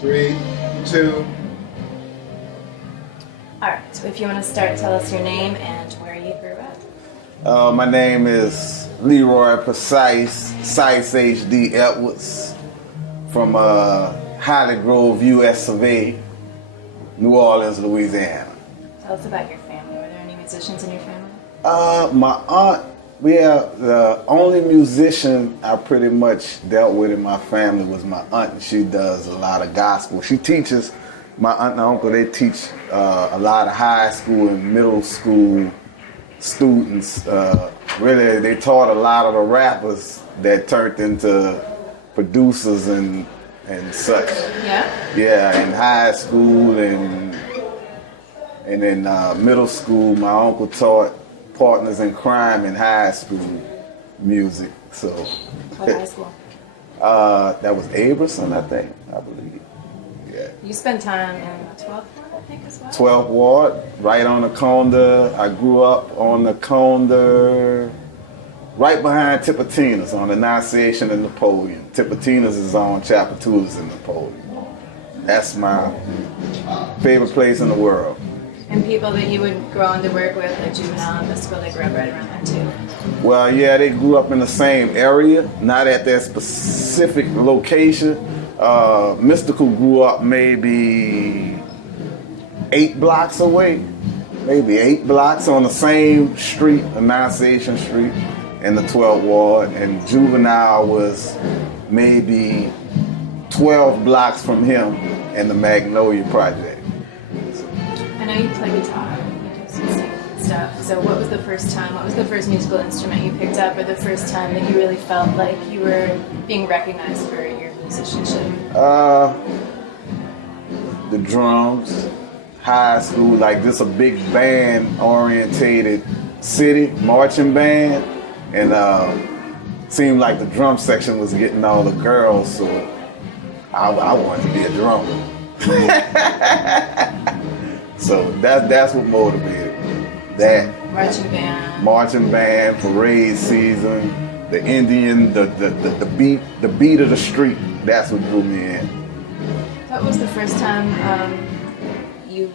3, 2. All right, so if you want to start, tell us your name and where you grew up. My name is Leroy Cise HD Edwards from Hollygrove, US of A, New Orleans, Louisiana. Tell us about your family. Were there any musicians in your family? My aunt, the only musician I pretty much dealt with in my family was my aunt, and she does a lot of gospel. She teaches, my aunt and uncle, they teach a lot of high school and middle school students. Really, they taught a lot of the rappers that turned into producers and such. Yeah? Yeah, in high school and in middle school, my uncle taught partners in crime in high school music. So What high school? that was Aberson, I believe. Yeah. You spent time in the 12th ward, I think, as well? 12th Ward, right on the corner. I grew up on the corner, right behind Tipitina's on the Annunciation and Napoleon. Tipitina's is on Chapter 2's in Napoleon. That's my favorite place in the world. And people that you would go on to work with, like Juvenile and Mystikal, they grew up right around there too? Well, yeah, they grew up in the same area, not at their specific location. Mystikal grew up maybe 8 blocks away, maybe 8 blocks on the same street, Annunciation Street, in the 12th Ward, and Juvenile was maybe 12 blocks from him in the Magnolia project. I know you play guitar, you do some singing and stuff. So what was the first musical instrument you picked up, or the first time that you really felt like you were being recognized for your musicianship? The drums, high school, like this a big band orientated city, marching band, and seemed like the drum section was getting all the girls, so I wanted to be a drummer. So that's what motivated me. That marching band, parade season, the Indian, the beat of the street. That's what drew me in. What was the first time you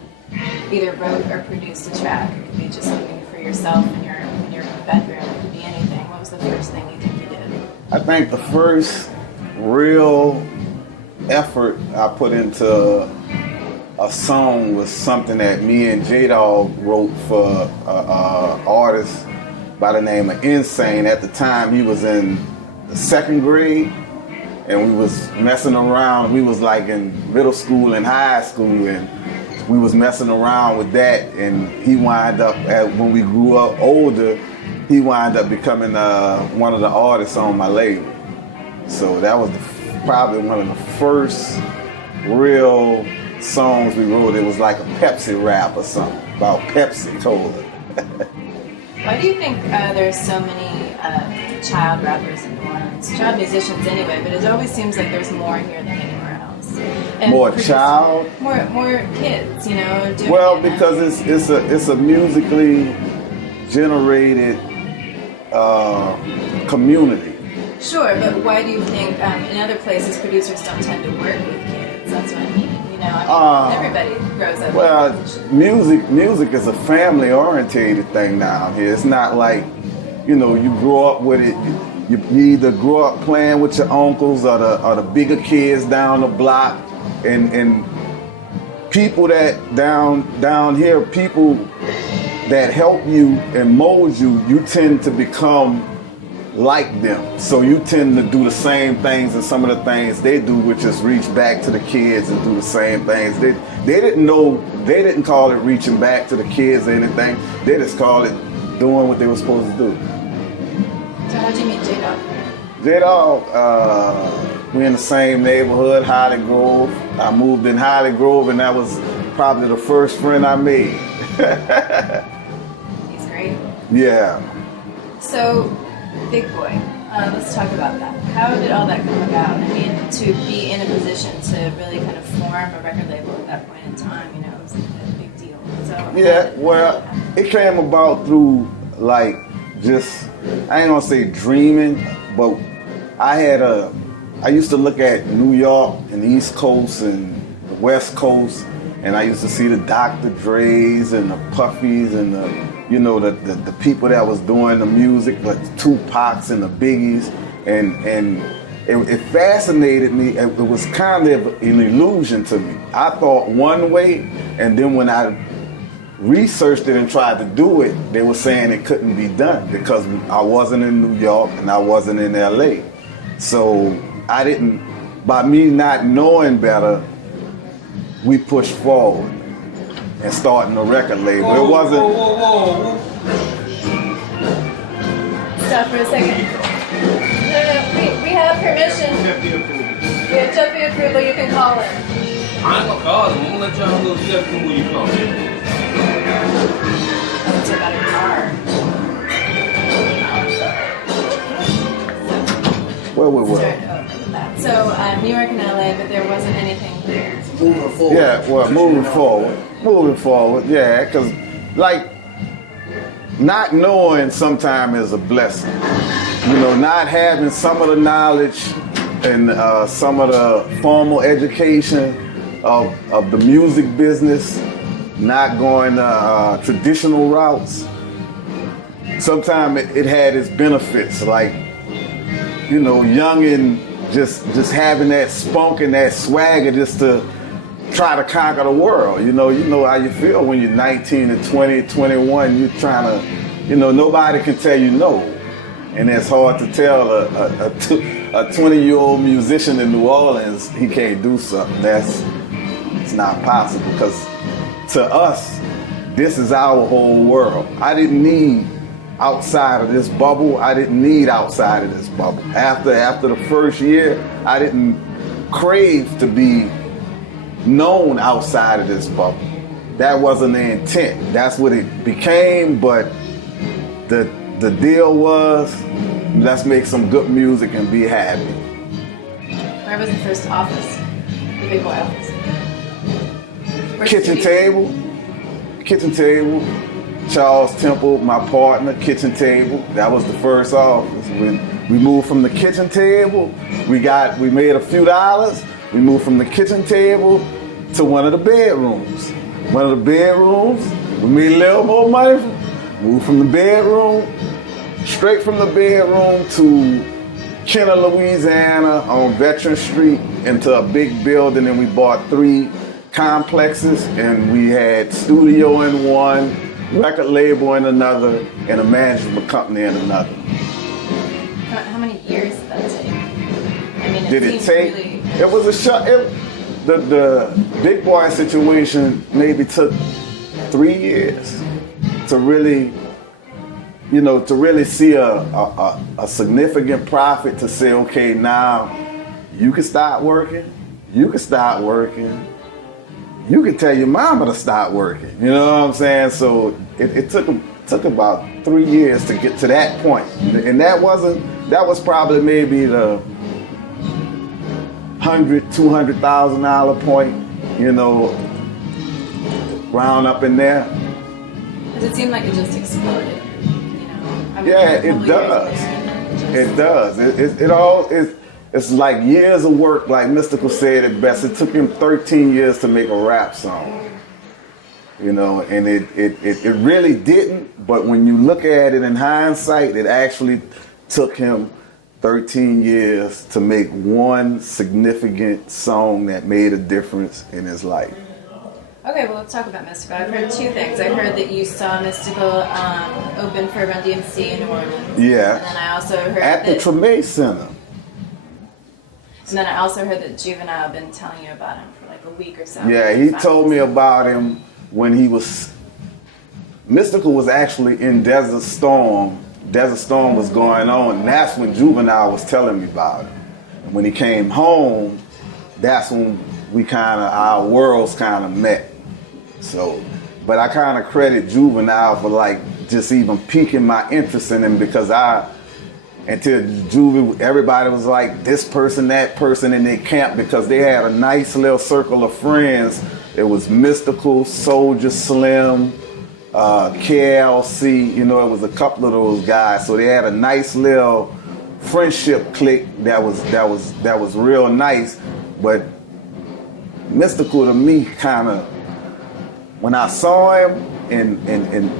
either wrote or produced a track? It could be just something for yourself in your bedroom. It could be anything. What was the first thing you think you did? I think the first real effort I put into a song was something that me and J-Dog wrote for an artist by the name of Insane. At the time, he was in the 2nd grade, and we was messing around. We was like in middle school and high school, and we was messing around with that. And he wound up, when we grew up older, he wound up becoming one of the artists on my label. So that was probably one of the first real songs we wrote. It was like a Pepsi rap or something about Pepsi Cola. Why do you think there's so many child rappers in New Orleans? Child musicians anyway, but it always seems like there's more here than anywhere else. And More child? More kids, you know, doing Well, it. because it's a musically generated community. Sure, but why do you think in other places producers don't tend to work with kids? That's what I mean. You know, everybody grows up. Well, music is a family-orientated thing down here. It's not like, you grow up with it. You either grow up playing with your uncles or the bigger kids down the block, and people that down here, people that help you and mold you, you tend to become like them. So you tend to do the same things and some of the things they do, which is reach back to the kids and do the same things. They didn't call it reaching back to the kids or anything. They just called it doing what they were supposed to do. So how'd you meet J-Dog? J-Dog, we're in the same neighborhood, Hollygrove. I moved in Hollygrove, and that was probably the first friend I made. He's great. Yeah. So, Big Boy, let's talk about that. How did all that come about? I mean, to be in a position to really kind of form a record label at that point in time, it was a big deal. So Yeah, well, it came about through, like, just, I ain't gonna say dreaming, but I had a I used to look at New York and the East Coast and the West Coast, and I used to see the Dr. Dre's and the Puffies and the people that was doing the music, like the Tupacs and the Biggies, and it fascinated me. It was kind of an illusion to me. I thought one way, and then when I researched it and tried to do it, they were saying it couldn't be done because I wasn't in New York and I wasn't in LA. So I didn't, by me not knowing better, we pushed forward and starting a record label. It wasn't. Whoa. Stop for a second. No, we have permission. We have Jeffy approval, you can call him. I ain't gonna call him. I'm gonna let y'all know exactly who you call. It's about a car. Where we were. So, New York and LA, but there wasn't anything there. Moving forward. Yeah, well, moving forward, yeah, because like not knowing sometimes is a blessing. You know, not having some of the knowledge and some of the formal education of the music business, not going traditional routes. Sometimes it had its benefits, like, you know, young and just having that spunk and that swagger just to try to conquer the world. You know how you feel when you're 19 and 20, 21, you're trying to, you know, nobody can tell you no. And it's hard to tell a 20-year-old musician in New Orleans he can't do something. It's not possible, because to us, this is our whole world. I didn't need outside of this bubble. I didn't need outside of this bubble. After the first year, I didn't crave to be known outside of this bubble. That wasn't the intent. That's what it became, but the deal was, let's make some good music and be happy. Where was the first office? The big boy office? Where's Kitchen table. Charles Temple, my partner, kitchen table. That was the first office. We moved from the kitchen table. We made a few dollars. We moved from the kitchen table to one of the bedrooms. We made a little more money. Moved from the bedroom, straight from the bedroom to Kenner, Louisiana on Veteran Street into a big building, and we bought 3 complexes, and we had studio in one, record label in another, and a management company in another. How many years did that take? I mean, Did it seems take? really... It was a shot. The big boy situation maybe took 3 years to really, see a significant profit, to say, okay, now you can start working. You can start working. You can tell your mama to start working. You know what I'm saying? So it took about 3 years to get to that point. And that was probably maybe the $100,000-$200,000 point, round up in there. Does it seem like it just exploded? Yeah, it does. It does. It all is. It's like years of work. Like Mystikal said it best. It took him 13 years to make a rap song. And it really didn't. But when you look at it in hindsight, it actually took him 13 years to make one significant song that made a difference in his life. Okay, well, let's talk about Mystikal. I've heard 2 things. I heard that you saw Mystikal open for Run DMC in New Orleans. Yeah. And then I also heard at the Treme Center. And then I also heard that Juvenile had been telling you about him for like a week or so. Yeah, he told me about him when he was... Mystikal was actually in Desert Storm. Desert Storm was going on, and that's when Juvenile was telling me about him. And when he came home, that's when our worlds kind of met. So, but I kind of credit Juvenile for like just even piquing my interest in him, because until Juvie, everybody was like this person, that person in their camp, because they had a nice little circle of friends. It was Mystikal, Soulja Slim, KLC, it was a couple of those guys. So they had a nice little friendship click that was real nice. But Mystikal to me kind of, when I saw him and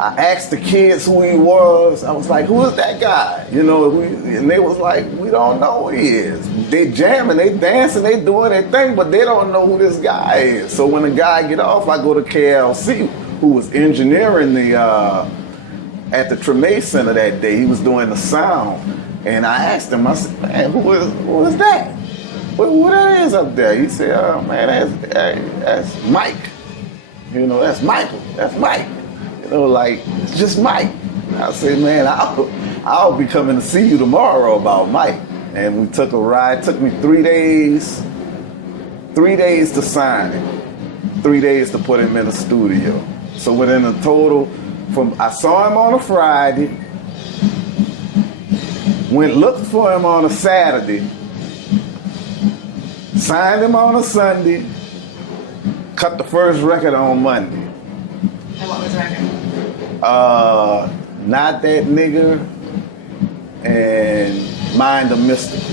I asked the kids who he was, I was like, who is that guy? You know, and they was like, we don't know who he is. They jamming, they dancing, they doing their thing, but they don't know who this guy is. So when the guy get off, I go to KLC, who was engineering the at the Treme Center that day. He was doing the sound. And I asked him, I said, man, who is that? What that is up there? He said, oh man, that's Mike. You know, that's Michael, that's Mike. You know, like, it's just Mike. I said, man, I'll be coming to see you tomorrow about Mike. And we took a ride. It took me 3 days. 3 days to sign it. 3 days to put him in the studio. So within a total, I saw him on a Friday, went looked for him on a Saturday, signed him on a Sunday, cut the first record on Monday. And what was the record? Not That Nigga and Mind the Mystikal.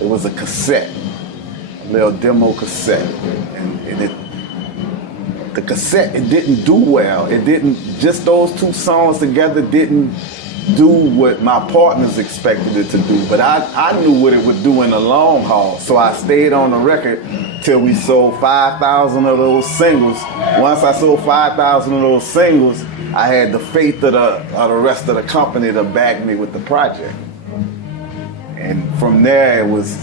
It was a cassette, a little demo cassette. And the cassette, it didn't do well. It didn't, just those two songs together didn't do what my partners expected it to do. But I knew what it would do in the long haul. So I stayed on the record till we sold 5,000 of those singles. Once I sold 5,000 of those singles, I had the faith of the rest of the company to back me with the project. And from there, it was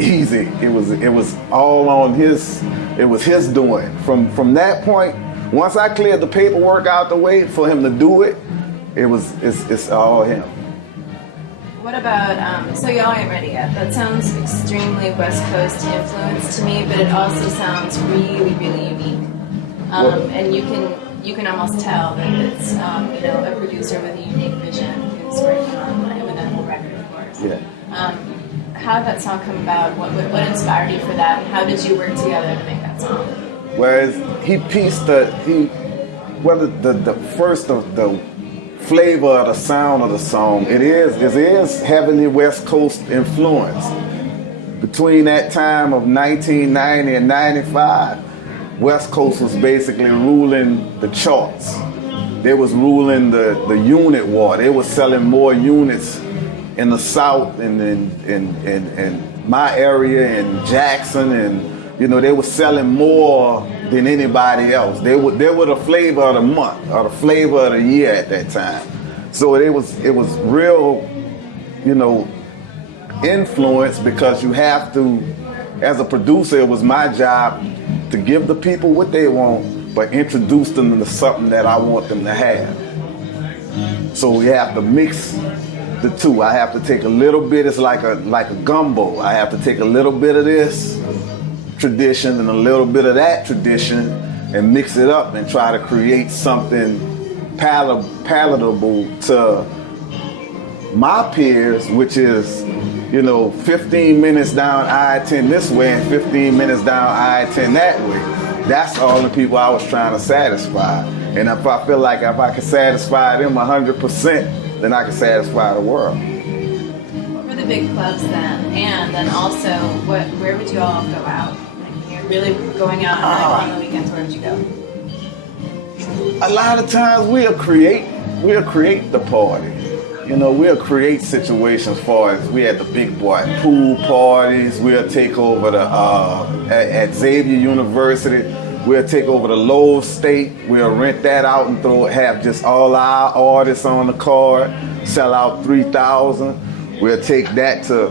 easy. It was all on his. It was his doing. From that point, once I cleared the paperwork out the way for him to do it, it's all him. What about, so Yall Aint Ready Yet? That sounds extremely West Coast influence to me, but it also sounds really, really unique. And you can almost tell that it's a producer with a unique vision who's working on with that whole record, of course. Yeah. How did that song come about? What inspired you for that? How did you work together to make that song? Whereas he pieced the flavor of the sound of the song, it is heavily West Coast influence. Between that time of 1990 and 95, West Coast was basically ruling the charts. They was ruling the unit war. They was selling more units in the South and in my area in Jackson, and they were selling more than anybody else. They were the flavor of the month or the flavor of the year at that time. So it was real, influence, because you have to, as a producer, it was my job to give the people what they want, but introduce them to something that I want them to have. So we have to mix the two. I have to take a little bit. It's like a gumbo. I have to take a little bit of this tradition and a little bit of that tradition and mix it up and try to create something palatable to my peers, which is 15 minutes down I-10 this way and 15 minutes down I-10 that way. That's all the people I was trying to satisfy. And if I feel like if I can satisfy them 100%, then I can satisfy the world. What were the big clubs then? And then also, where would you all go out? Like, you're really going out on the weekends, where would you go? A lot of times we'll create the party. We'll create situations for us. We had the big boy pool parties. We'll take over at Xavier University. We'll take over the Lowell State. We'll rent that out and have just all our artists on the card, sell out 3,000. We'll take that to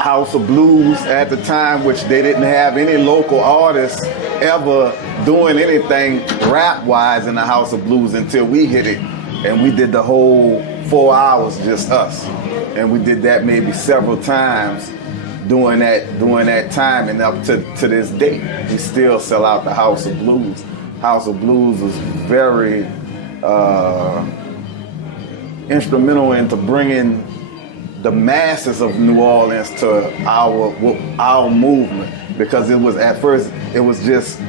House of Blues at the time, which they didn't have any local artists ever doing anything rap-wise in the House of Blues until we hit it. And we did the whole 4 hours, just us. And we did that maybe several times during that time, and up to this date, we still sell out the House of Blues. House of Blues was very instrumental into bringing the masses of New Orleans to our movement, because it was at first it was just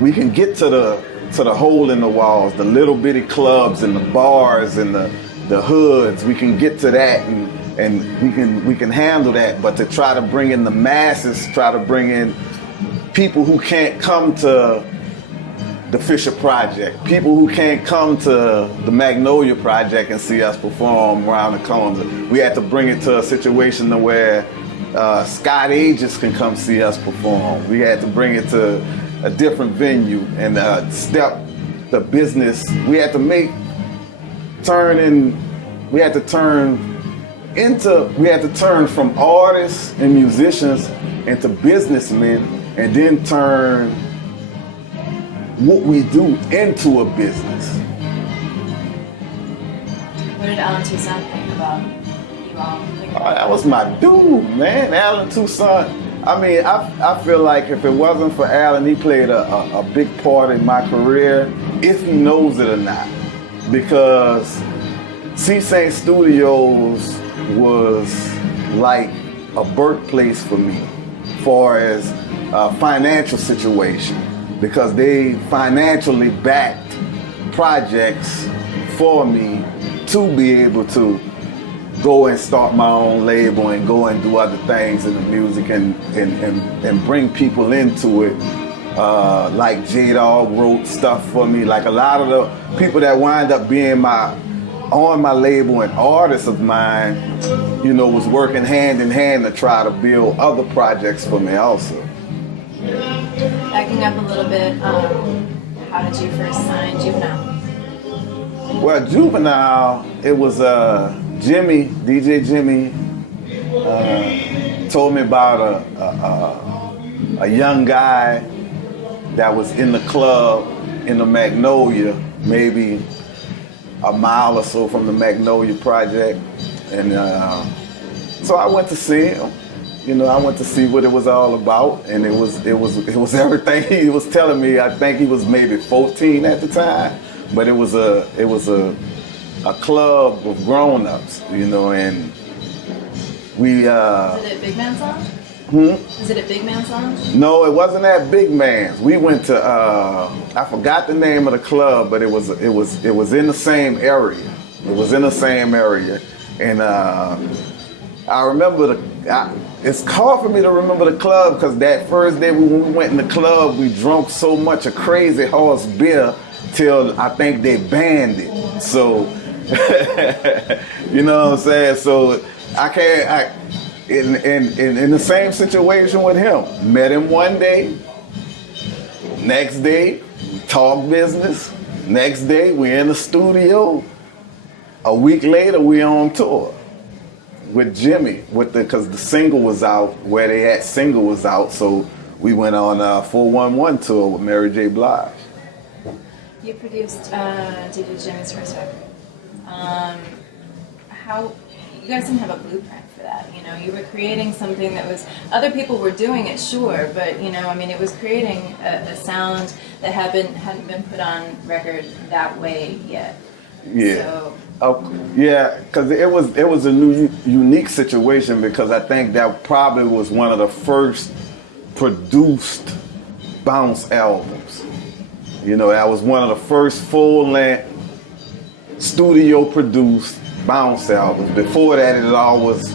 we can get to the hole in the walls, the little bitty clubs and the bars and the the hoods. We can get to that, and we can handle that. But to try to bring in the masses, try to bring in people who can't come to the Fisher Project, people who can't come to the Magnolia Project and see us perform around the corner. We had to bring it to a situation to where Scott Aegis can come see us perform. We had to bring it to a different venue and step the business. We had to turn from artists and musicians into businessmen, and then turn what we do into a business. What did Alan Toussaint think about you all? That was my dude, man. Alan Toussaint. I mean, I feel like if it wasn't for Alan, he played a big part in my career, if he knows it or not. Because Cise Studios was like a birthplace for me, far as financial situation, because they financially backed projects for me to be able to go and start my own label and go and do other things in the music and bring people into it. Like J-Dog wrote stuff for me. Like a lot of the people that wind up being on my label and artists of mine, was working hand in hand to try to build other projects for me also. Backing up a little bit, how did you first sign Juvenile? Well, Juvenile, it was Jimi, DJ Jimi, told me about a young guy that was in the club in the Magnolia, maybe a mile or so from the Magnolia Project, and so I went to see him. I went to see what it was all about, and it was everything he was telling me. I think he was maybe 14 at the time, but it was a club of grown-ups, and we. Is it a big man song? Is it a big man song? No, it wasn't at Big Man's. We went to I forgot the name of the club, but it was in the same area. It was in the same area, and I remember it's hard for me to remember the club because that first day when we went in the club, we drank so much of Crazy Horse beer till I think they banned it. So, you know what I'm saying? So in the same situation with him. Met him one day. Next day, we talk business. Next day, we're in the studio. A week later, we on tour with Jimi, because the single was out, Where They At single was out, so we went on a 411 tour with Mary J. Blige. You produced DJ Jimi's first record. You guys didn't have a blueprint for that, you were creating something that was, other people were doing it, sure, but it was creating a sound that hadn't been put on record that way yet. Yeah. So, because it was a new, unique situation, because I think that probably was one of the first produced bounce albums. That was one of the first full-length studio produced bounce albums. Before that, it all was,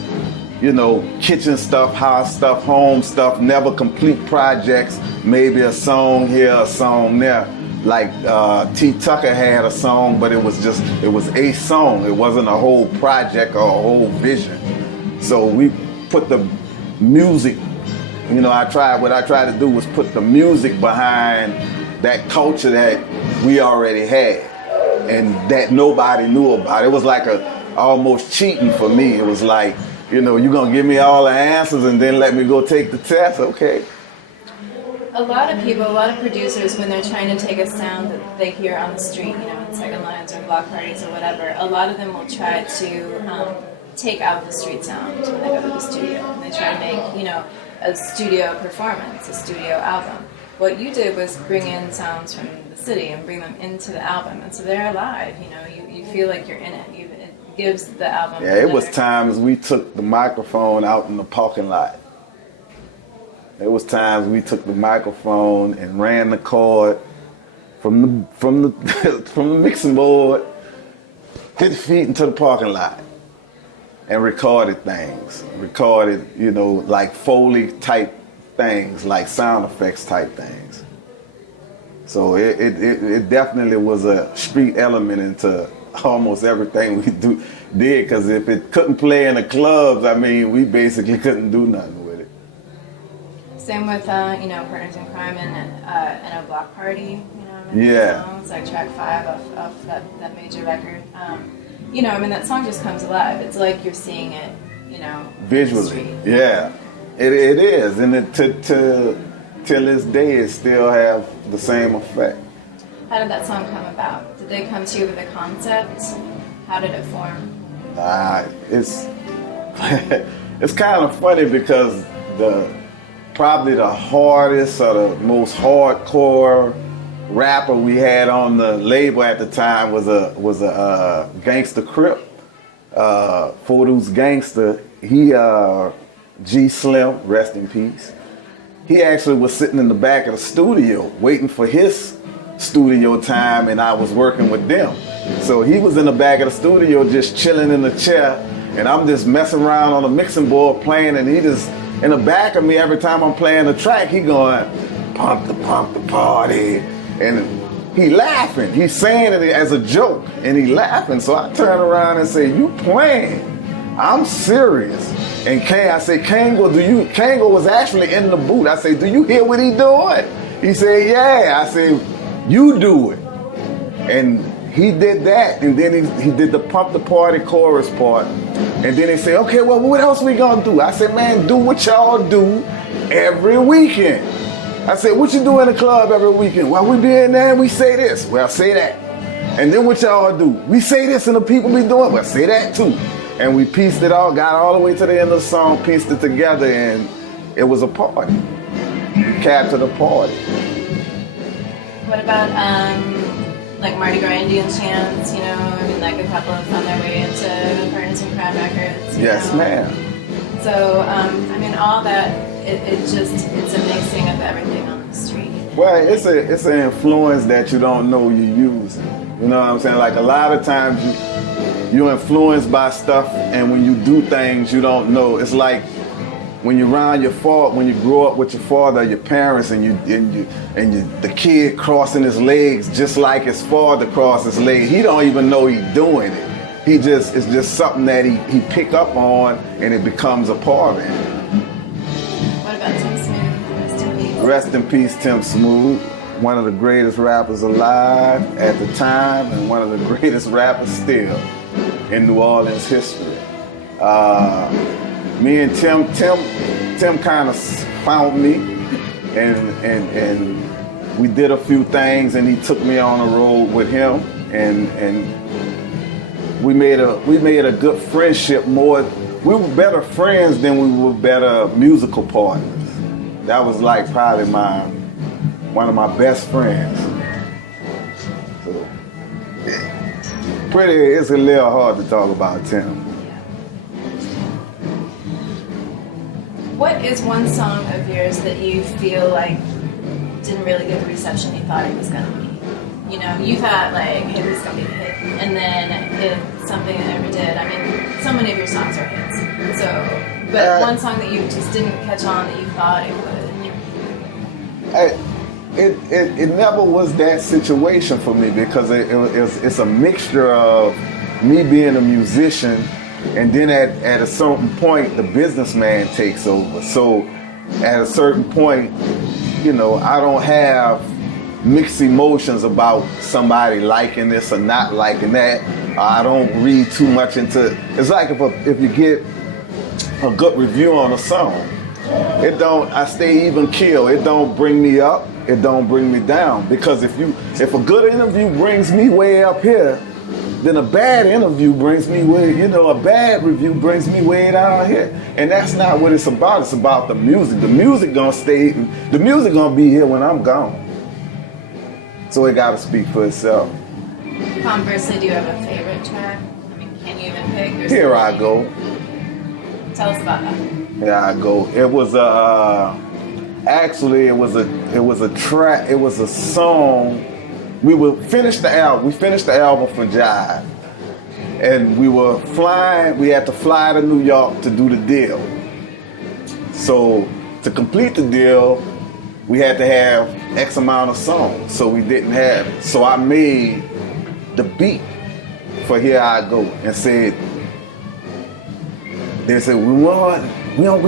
kitchen stuff, house stuff, home stuff, never complete projects, maybe a song here, a song there. Like T. Tucker had a song, but it was a song. It wasn't a whole project or a whole vision. So we put the music, what I tried to do was put the music behind that culture that we already had and that nobody knew about. It was like almost cheating for me. It was like, you're gonna give me all the answers and then let me go take the test, okay? A lot of producers, when they're trying to take a sound that they hear on the street, in second lines or block parties or whatever, a lot of them will try to take out the street sound when they go to the studio. And they try to make, a studio performance, a studio album. What you did was bring in sounds from the city and bring them into the album. And so they're alive, you feel like you're in it. It gives the album. Yeah, it was times we took the microphone out in the parking lot. There was times we took the microphone and ran the cord from the mixing board hit the feet into the parking lot and recorded things. Recorded, you know, like Foley type things, like sound effects type things. So it definitely was a street element into almost everything we did, because if it couldn't play in the clubs, I mean, we basically couldn't do nothing with it. Same with, you know, Partners in Crime and a Block Party, you know, I mean, Yeah. songs like track 5 of that major record. You know, I mean, that song just comes alive. It's like you're seeing it, you know, Visually, yeah, it is, and till this day, it still have the same effect. How did that song come about? Did they come to you with a concept? How did it form? It's it's kind of funny because probably the hardest or the most hardcore rapper we had on the label at the time was a Gangsta Crip, Photos Gangster. He G Slim, rest in peace. He actually was sitting in the back of the studio waiting for his studio time, and I was working with them. So he was in the back of the studio just chilling in the chair, and I'm just messing around on the mixing board playing, and he just in the back of me every time I'm playing the track, he going, pump the party. And he laughing. He's saying it as a joke, and he laughing. So I turn around and say, you playing? I'm serious. And I say, Kango was actually in the booth. I say, do you hear what he doing? He said, yeah. I say, you do it. And he did that, and then he did the pump the party chorus part. And then he said, okay, well, what else we gonna do? I said, man, do what y'all do every weekend. I said, what you do in the club every weekend? Well, we be in there and we say this. Well, say that. And then what y'all do? We say this and the people be doing, well, say that too. And we pieced it all, got all the way to the end of the song, pieced it together, and it was a party. Captured a party. What about like Mardi Gras Indian chants, you know, I mean, like a couple have found their way into Partners in Crime records. Yes, ma'am. So, I mean, all that, it's a mixing of everything on the street. Well, it's an influence that you don't know you're using. You know what I'm saying? Like a lot of times you're influenced by stuff, and when you do things you don't know. It's like when you're around when you grow up with your father, your parents, and the kid crossing his legs just like his father crossed his legs. He don't even know he's doing it. It's just something that he pick up on, and it becomes a part of him. What about Tim Smooth? Rest in peace. Rest in peace, Tim Smooth. One of the greatest rappers alive at the time, and one of the greatest rappers still in New Orleans history. Me and Tim kind of found me, and we did a few things, and he took me on a road with him, and we made a good friendship. We were better friends than we were better musical partners. That was like probably one of my best friends. So, it's a little hard to talk about Tim. What is one song of yours that you feel like didn't really get the reception you thought it was gonna be? You know, you thought like, hey, this is gonna be a hit, and then it's something that never did. I mean, so many of your songs are hits. So, but one song that you just didn't catch on that you thought it would. It never was that situation for me, because it's a mixture of me being a musician, and then at a certain point the businessman takes over. So at a certain point, you know, I don't have mixed emotions about somebody liking this or not liking that. I don't read too much into. It's like if you get a good review on a song, I stay even keel. It don't bring me up. It don't bring me down. Because if a good interview brings me way up here, then a bad interview brings me a bad review brings me way down here. And that's not what it's about. It's about the music. The music gonna be here when I'm gone. So it gotta speak for itself. Conversely, do you have a favorite track? I mean, can you even pick? Here I Go. Tell us about that. Here I Go. It was actually it was a track. It was a song. We finished the album for Jive, And we were flying, we had to fly to New York to do the deal. So to complete the deal, we had to have X amount of songs. So we didn't have it. So I made the beat for Here I Go and said, they said, we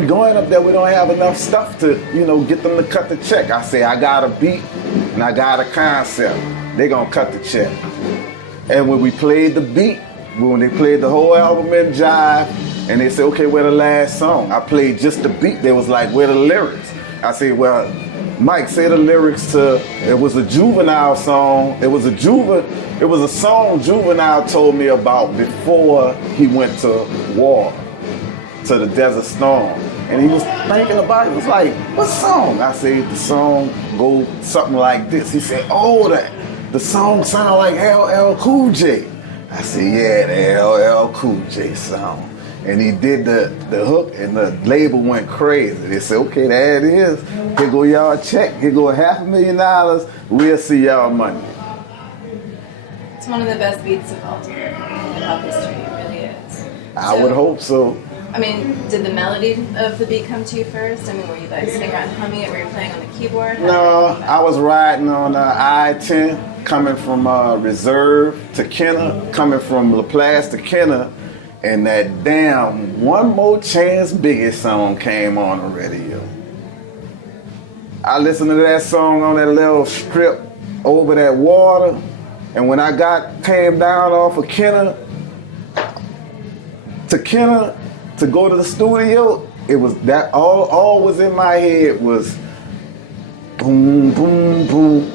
going up there, we don't have enough stuff to, get them to cut the check. I said, I got a beat and I got a concept. They gonna cut the check. And when we played the beat, when they played the whole album in jive, and they said, okay, where the last song? I played just the beat. They was like, where the lyrics? I said, well, Mike, say the lyrics to, it was a Juvenile song. It was a song Juvenile told me about before he went to war, to the Desert Storm. And he was thinking about it. He was like, what song? I said, the song go something like this. He said, oh, the song sound like LL Cool J. I said, yeah, the LL Cool J song. And he did the hook, and the label went crazy. They said, okay, there it is. Here go y'all check. Here go $500,000. We'll see y'all Monday. It's one of the best beats of all time in hip-hop history. It really is. I would hope so. I mean, did the melody of the beat come to you first? I mean, were you like sitting around humming it? Were you playing on the keyboard? No, I was riding on I-10, coming from Reserve to Kenner, coming from LaPlace to Kenner, and that damn One More Chance Biggie song came on the radio. I listened to that song on that little strip over that water, and when I came down off of Kenner to go to the studio, it was that all was in my head was boom, boom, boom,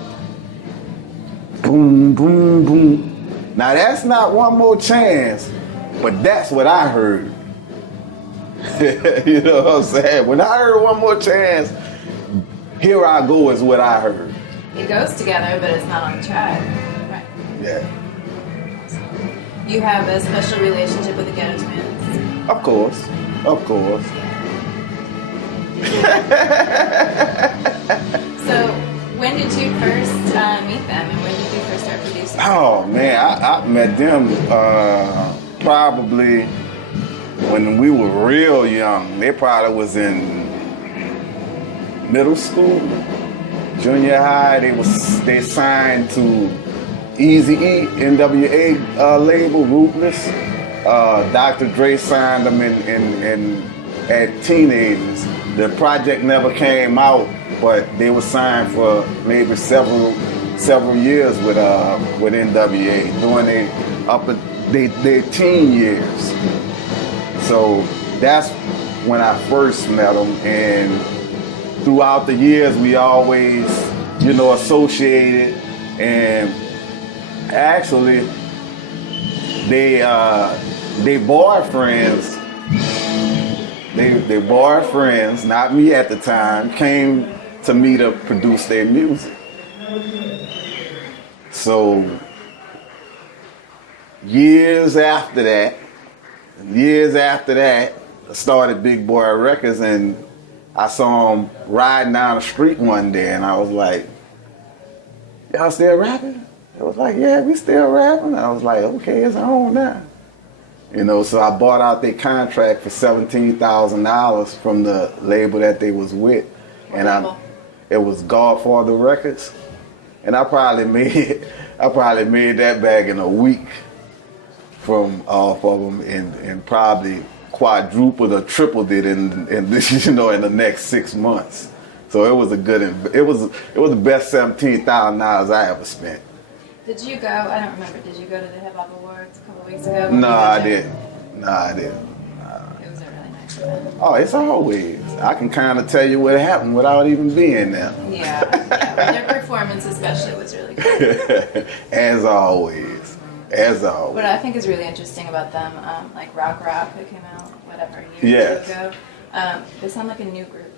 boom, boom, boom. Now that's not One More Chance, but that's what I heard. You know what I'm saying? When I heard One More Chance, Here I Go is what I heard. It goes together, but it's not on the track. Right. Yeah. You have a special relationship with the Ghetto Twiinz. Of course. So, when did you first meet them, and when did you first start producing? Oh man, I met them probably when we were real young. They probably was in middle school, junior high. They signed to Eazy-E, NWA label, Ruthless. Dr. Dre signed them at teenagers. The project never came out, but they were signed for maybe several years with NWA during their teen years. So that's when I first met them, and throughout the years we always, associated, and actually they boyfriends, not me at the time, came to me to produce their music. So years after that, I started Big Boy Records, and I saw them riding down the street one day, and I was like, y'all still rapping? It was like, yeah, we still rapping. I was like, okay, it's on now. So I bought out their contract for $17,000 from the label that they was with. And it was Godfather Records. And I probably made that back in a week from off of them, and probably quadrupled or tripled it in the next 6 months. So it was it was the best $17,000 I ever spent. Did you go? I don't remember. Did you go to the Hip Hop Awards a couple weeks ago? No, I didn't. It was a really nice event. Oh, it's always. I can kind of tell you what happened without even being there. Yeah. Their performance especially was really good. As always. What I think is really interesting about them, like Rock that came out, whatever, years ago, they sound like a new group.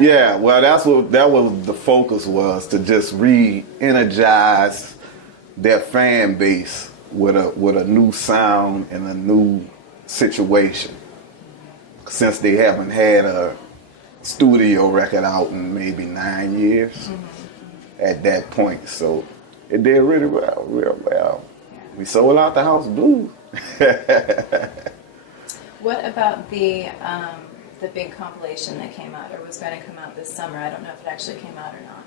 Yeah, well, that was the focus, was to just re-energize their fan base with a new sound and a new situation, since they haven't had a studio record out in maybe 9 years at that point. So it did really well, real well. We sold out the House Blues. What about the big compilation that came out or was going to come out this summer? I don't know if it actually came out or not.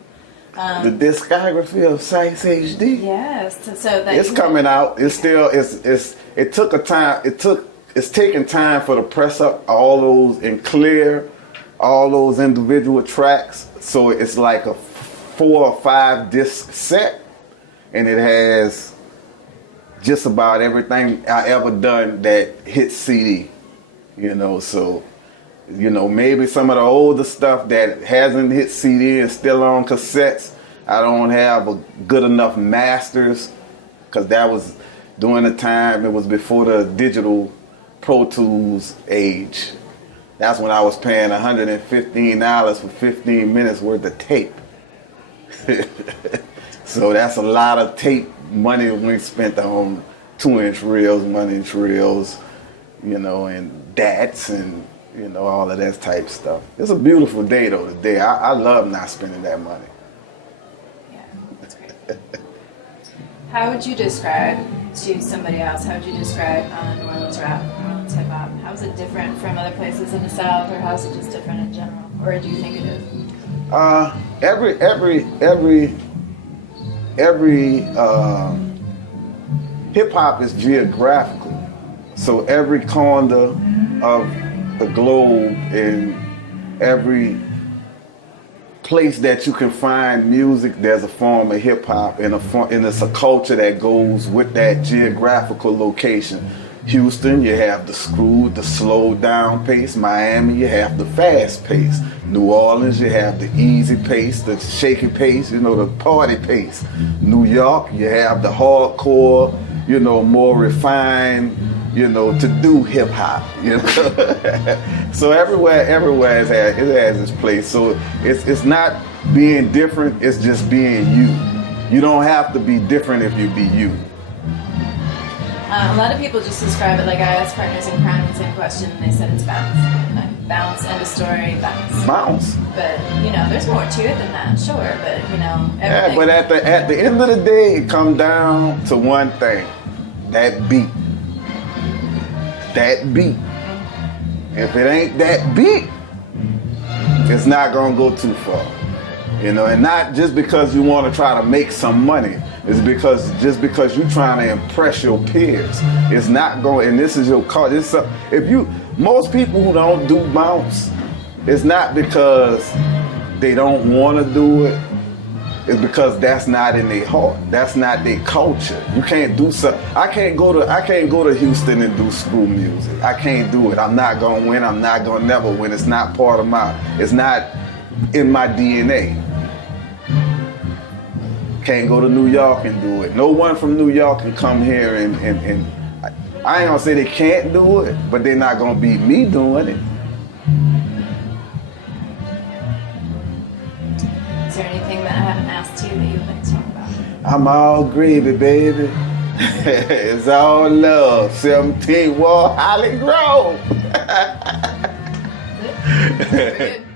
The discography of Cise HD. Yes, so that It's coming out. It's still it took a time. It's taking time for the press up all those and clear all those individual tracks. So it's like a 4 or 5 disc set, and it has just about everything I ever done that hit CD. You know, so maybe some of the older stuff that hasn't hit CD and still on cassettes, I don't have a good enough masters, because that was during the time, it was before the digital Pro Tools age. That's when I was paying $115 for 15 minutes worth of tape. So that's a lot of tape money we spent on 2-inch reels, 1-inch reels, and DATs and all of that type stuff. It's a beautiful day though today. I love not spending that money. Yeah, that's great. How would you describe to somebody else, how would you describe New Orleans rap, New Orleans hip hop? How is it different from other places in the South, or how is it just different in general? Or do you think it is? Every hip hop is geographical. So every corner of the globe and every place that you can find music, there's a form of hip hop, and it's a culture that goes with that geographical location. Houston, you have the screwed, the slow down pace. Miami, you have the fast pace. New Orleans, you have the easy pace, the shaky pace, the party pace. New York, you have the hardcore, more refined, to do hip hop. So everywhere it has its place. So it's not being different, it's just being you. You don't have to be different if you be you. A lot of people just describe it like I asked partners in crime the same question, and they said it's bounce. Bounce, end of story, bounce. Bounce. But, there's more to it than that, sure, but, everything. Yeah, but at the end of the day, it comes down to one thing. That beat. That beat. If it ain't that beat, it's not going to go too far. And not just because you want to try to make some money. It's because you're trying to impress your peers. It's not going, and this is your cause. Most people who don't do bounce, it's not because they don't want to do it. It's because that's not in their heart. That's not their culture. You can't do something. I can't go to Houston and do school music. I can't do it. I'm not gonna win. I'm not gonna never win. It's not part of it's not in my DNA. Can't go to New York and do it. No one from New York can come here and I ain't gonna say they can't do it, but they're not gonna beat me doing it. Is there anything that I haven't asked you that you'd like to talk about? I'm all gravy, baby. It's all love. 17 Wall, Hollygrove. Very good.